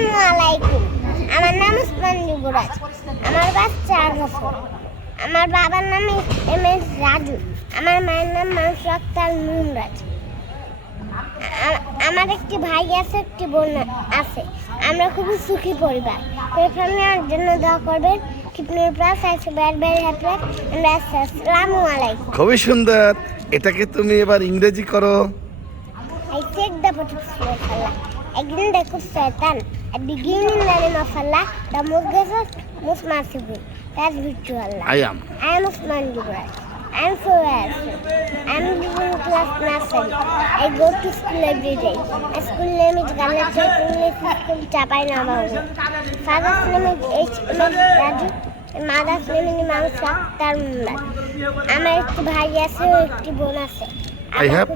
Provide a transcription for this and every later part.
আসসালামু আলাইকুম। আমার নাম উসমান যুবরাজ। আমার বয়স 4 বছর। আমার বাবার নাম এম.এস. রাজু। আমার মায়ের নাম মানসুর আক্তার মুমরাজ। আমার একটি ভাই আছে, একটি বোন আছে। আমরা খুবই সুখী পরিবার। প্রথমে আমার জন্য দোয়া করবেন। আসসালামু আলাইকুম। খুবই সুন্দর। এটাকে তুমি এবার ইংরেজি করো। I take the protection of Allah. Again, the Satan. At beginning, the name of Allah, the most gracious, most merciful. That's be to Allah. I am. I am Usman Jubraj. I am so happy. I am living class nursery. I go to school every day. My school name is Galatia English School Chapai Nabahu. Father's name is H.M.S. Raju. And mother's name is Imam Saktar Mumraj. আমার একটি ভাই আছে ও একটি বোন আছে। I have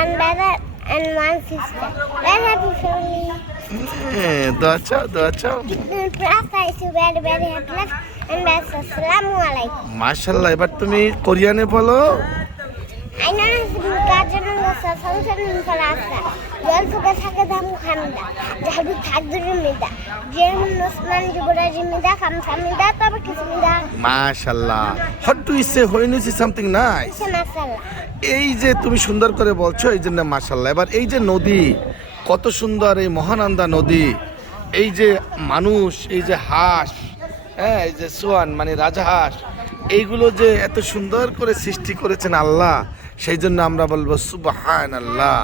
one brother and one sister. Where have you family? দোয়া চাও। Very, very happy and assalamu alaikum. মাশাআল্লাহ। এবার তুমি কোরিয়ানে বলো। I know kajanan sa sansan falasa. Yol suka saka damu hamda. Jahabu tagdurumida. Jemun Usman Juburajimida kamsamida tabakismida. মাশাআল্লাহ। What do you say when you say something nice? Mashallah. এই যে তুমি সুন্দর করে বলছো এই জন্য মাশাআল্লাহ। এবার এই যে নদী কত সুন্দর, এই মহানন্দা নদী, এই যে মানুষ, এই যে হাঁস, হ্যাঁ এই যে সোয়ান মানে রাজহাঁস, এইগুলো যে এত সুন্দর করে সৃষ্টি করেছেন আল্লাহ, সেই জন্য আমরা বলবো সুবহানাল্লাহ।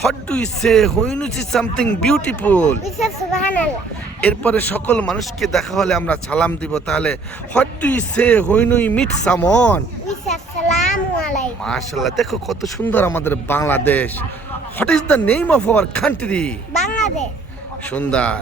What do you say when you see something beautiful? We say subhanallah. এরপরে সকল মানুষকে দেখা হলে আমরা সালাম দিব। তাহলে what do you say when we meet someone? We say assalamu alaikum. মাশাআল্লাহ। দেখো কত সুন্দর আমাদের Bangladesh. What is the name of our country? Bangladesh. সুন্দর।